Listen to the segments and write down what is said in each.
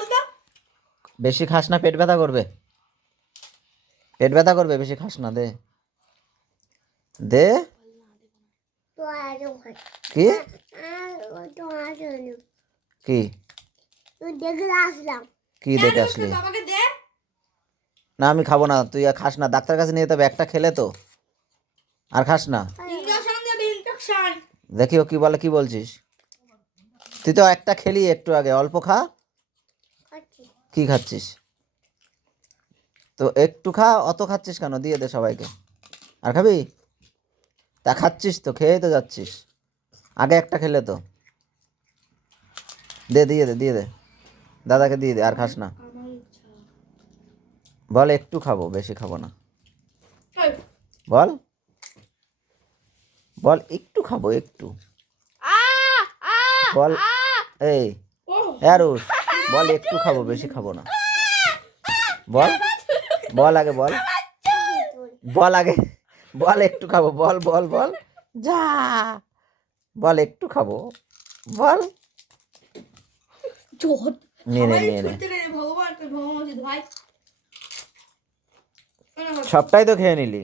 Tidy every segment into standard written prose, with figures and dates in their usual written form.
বলতো? বেশি খাস না, পেট ব্যথা করবে, পেট ব্যথা করবে, বেশি খাস না, দে দে। কি কি কি দেখে আসলি? বাবাকে দে। না আমি খাবো না, তুই আর খাস না, ডাক্তার কাছে নিয়ে যেতে হবে, একটা খেলে তো আর খাস না। ইনজেকশন দেবে, ইনজেকশন। দেখি ও কি বলে, কি বলছিস? তুই তো একটা খেলি একটু আগে, অল্প খা। কি খাচ্ছিস? তো একটু খা, অত খাচ্ছিস কেন? দিয়ে দে সবাইকে। আর খাবি? তা খাচ্ছিস তো, খেয়ে তো যাচ্ছিস, আগে একটা খেলে তো। দে, দিয়ে দে, দিয়ে দে, দাদাকে দিয়ে দে, আর খাস না। আমার ইচ্ছা। বল একটু খাবো, বেশি খাবো না। এই, বল বল একটু খাবো, একটু বল। এই ও আরুষ, বল একটু খাবো, বেশি খাবো না। বল, বল আগে, বল বল আগে, বল একটু খাবো, বল বল বল, যা বল একটু খাবো, বল। জোর। নে নে সবাই নে নে, ছুটতে গেলে ভগবান ভগবান ভাই। সবটাই তো খেয়ে নিলি।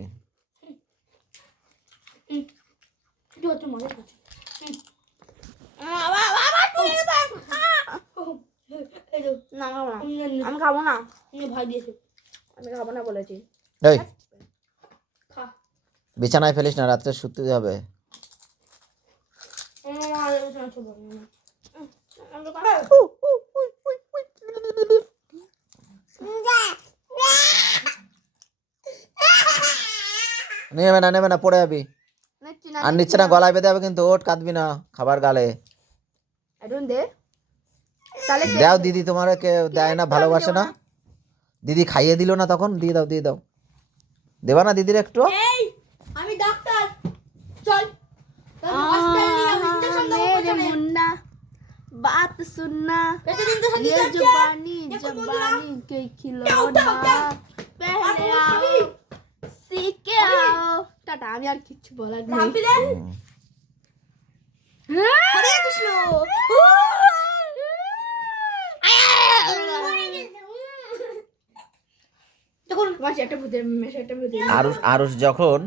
জোর তো মজা আছে। না আমি খাবো না, ভাই দিয়েছে। আমি খাবো না বলেছি। এই খা। বিছানায় ফেলিস না, রাত্রে শুতে যাবে। নেবে না, নেবে না, পড়ে যাবি। আর নিচ্ছে না, গলায় বেঁধে যাবে কিন্তু, ওঠ, কাঁদবি না, খাবার গালে এখন দে তাহলে দাও। দিদি তোমার কে দেয় না, ভালোবাসে না? দিদি খাইয়ে দিল না তখন? দিয়ে দাও, দিয়ে দাও, দেবা না দিদির একটু? এই আমি ডাক্তার, চল হসপিটাল নিয়ে যাবো, ইনজেকশন দেবো পেছনে। मुन्ना बात सुनना, পেছনে ইনজেকশন ये দিতে जुबानी দেখো বন্ধুরা। जुबानी के উঠাও, खिलौना উঠাও। पहले আর খাবি? आओ सीख के आओ। টাটা, আমি আর কিচ্ছু বলার নেই। খাবি রে? হরে কৃষ্ণ। যখন মাসে একটা ভূতের মেশে একটা ভূতের আরুষ, আরুষ যখন